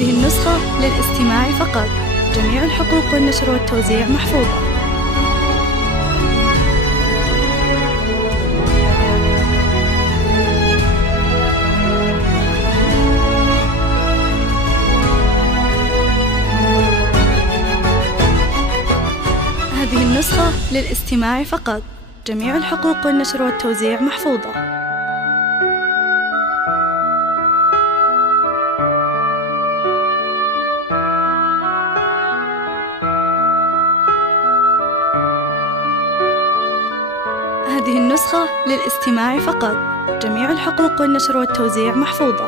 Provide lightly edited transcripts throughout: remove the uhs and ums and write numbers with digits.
هذه النسخة للاستماع فقط. جميع الحقوق والنشر والتوزيع محفوظة. هذه النسخة للاستماع فقط. جميع الحقوق والنشر والتوزيع محفوظة. هذه النسخة للاستماع فقط. جميع الحقوق والنشر والتوزيع محفوظة.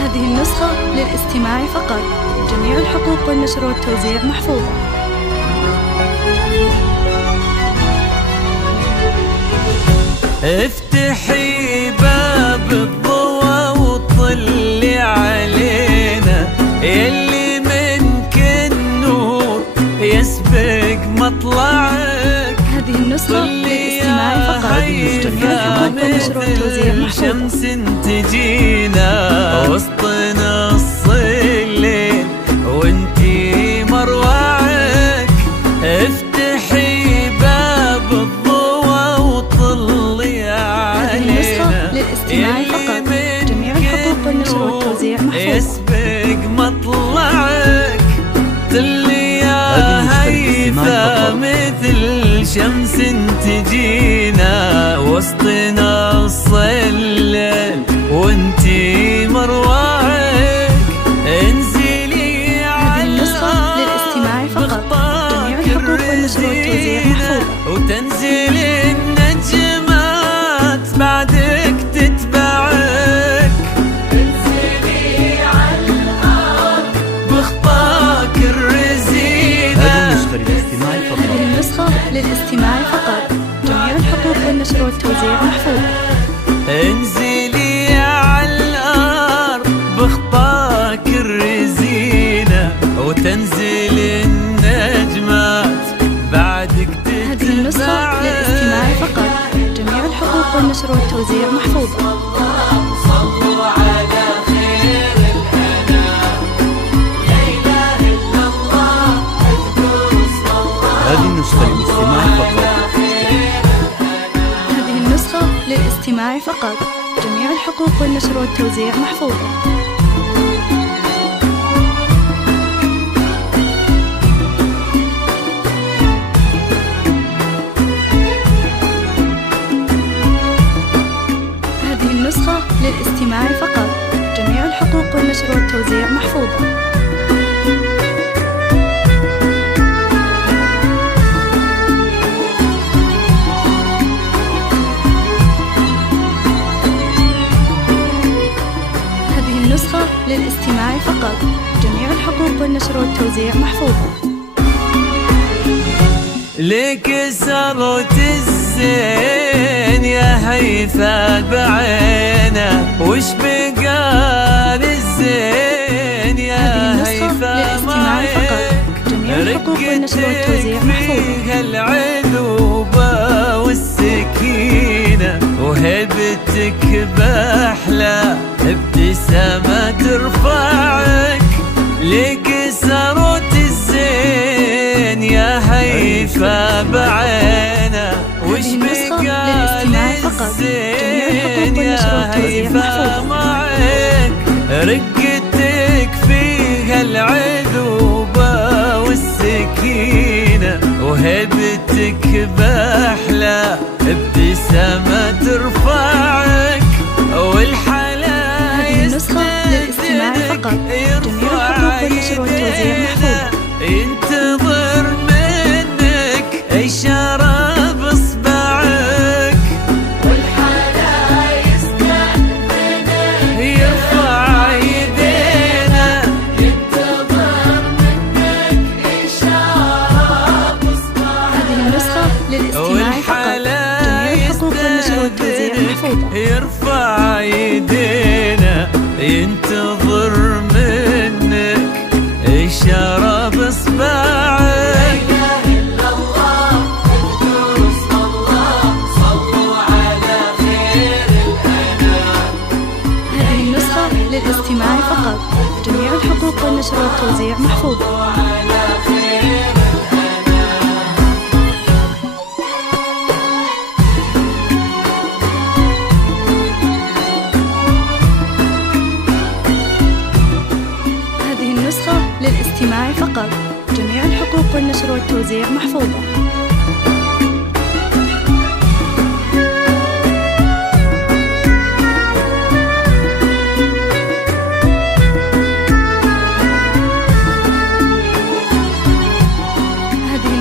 هذه النسخة للاستماع فقط. جميع الحقوق والنشر والتوزيع محفوظة. افتحي باب الضوى وطلي علينا، يلي منك النور يسبق مطلعك. هذه النسخة للاستماع فقط. جميع الحقوق والنشر والتوزيع محفوظة. شمس تجينا وسط نص الليل وانتي مروعك. افتحي باب الضوى وطلي علينا، للاستماع فقط. جميع الحقوق والنشر والتوزيع محفوظة. يسبق مطلعك. طلي يا هيثم مثل شمس تجينا وسط نص الليل وانتي مروعك. انزلي على للاستماع فقط. جميع الحقوق والنشر والتوزيع محفوظة. وتنزل النجمات بعدك تتبعك. انزلي على الارض بخطاك الرزينة. هذه النسخة للاستماع فقط. جميع الحقوق والنشر والتوزيع محفوظة. انزلي على الارض بخطاك الرزينة وتنزل النجمات بعدك تتبعك. هذه النسخة للاستماع فقط. جميع الحقوق والنشر والتوزيع محفوظة. صلوا على خير الأنام، لا إله إلا الله، اذكر اسم الله. هذه النسخة للاستماع فقط. هذه النسخة للاستماع فقط. جميع الحقوق والنشر والتوزيع محفوظة. هذه النسخة للاستماع فقط. جميع الحقوق والنشر والتوزيع محفوظة. نسخة للاستماع فقط. جميع الحقوق والنشر والتوزيع محفوظة. لك سرت الزين يا هيثم بعينه، وش بقى للزين يا هيثم عينك. جميع الحقوق والنشر والتوزيع محفوظة. العذوبة والسكينة وهبتك بأحلى ابتسامة ترفعك. لك سرت الزين يا هيثم بعينه، وش بقى للزين يا هيثم عينك. رقتك فيها العذوبة والسكينة وهبتك بأحلى ابتسامة ترفعك. والحلا للاستماع فقط. جميع الحقوق والنشر والتوزيع محفوظة. ينتظر منك إشارة بإصبعك. والحلا يستأذنك يرفع يدينا. ينتظر منك إشارة بإصبعك. هذه النسخة للاستماع فقط. جميع الحقوق والنشر والتوزيع محفوظة. يرفع يدينا. للاستماع فقط. جميع الحقوق والنشر والتوزيع محفوظة. هذه النسخة للاستماع فقط. جميع الحقوق والنشر والتوزيع محفوظة.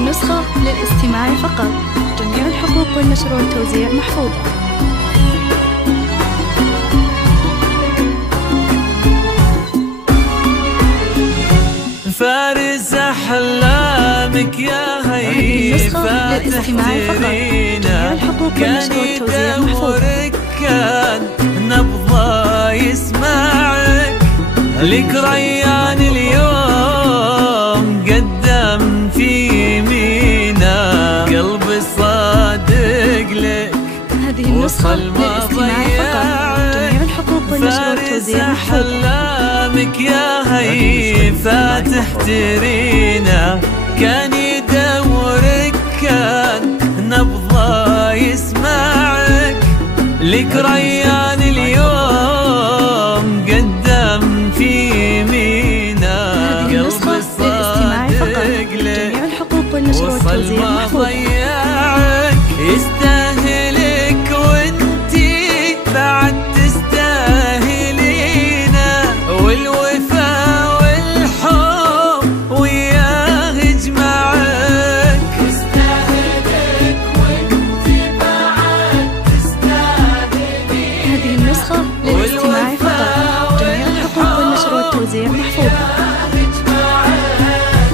نسخة للاستماع فقط. جميع الحقوق والنشر والتوزيع محفوظة. فارس أحلامك يا هيفا تحترينا، كان يدورك كان نبضة يسمعك، لك ريان اليوم قدم في هذه النسخة للاستماع فقط. جميع الحقوق والنشر والتوزيع محفوظة. أحلامك يا هيفا تحترينا، كان يدورك كان نبضة يسمعك، لك ريان اليوم قدم في مينا. هذه النسخة للاستماع فقط. جميع الحقوق والنشر والتوزيع محفوظة. يستاهلك وانتي بعد تستاهلينا، والوفا والحب وياه يجمعك. يستاهلك وانتي بعد تستاهلينا. هذه النسخة للاستماع فقط. جميع الحقوق والنشر والتوزيع محفوظة.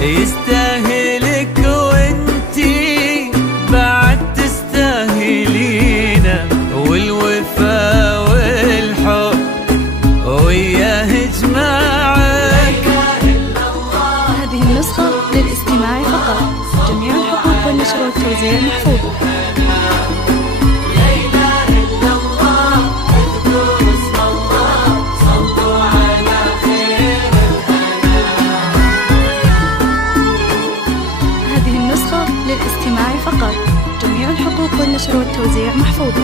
يستاهلك وانتي بعد تستاهلينا، والوفا والحب وياه يجمعك. هذه النسخة للاستماع فقط. جميع الحقوق والنشر والتوزيع محفوظة. للاستماع فقط. جميع الحقوق والنشر والتوزيع محفوظة.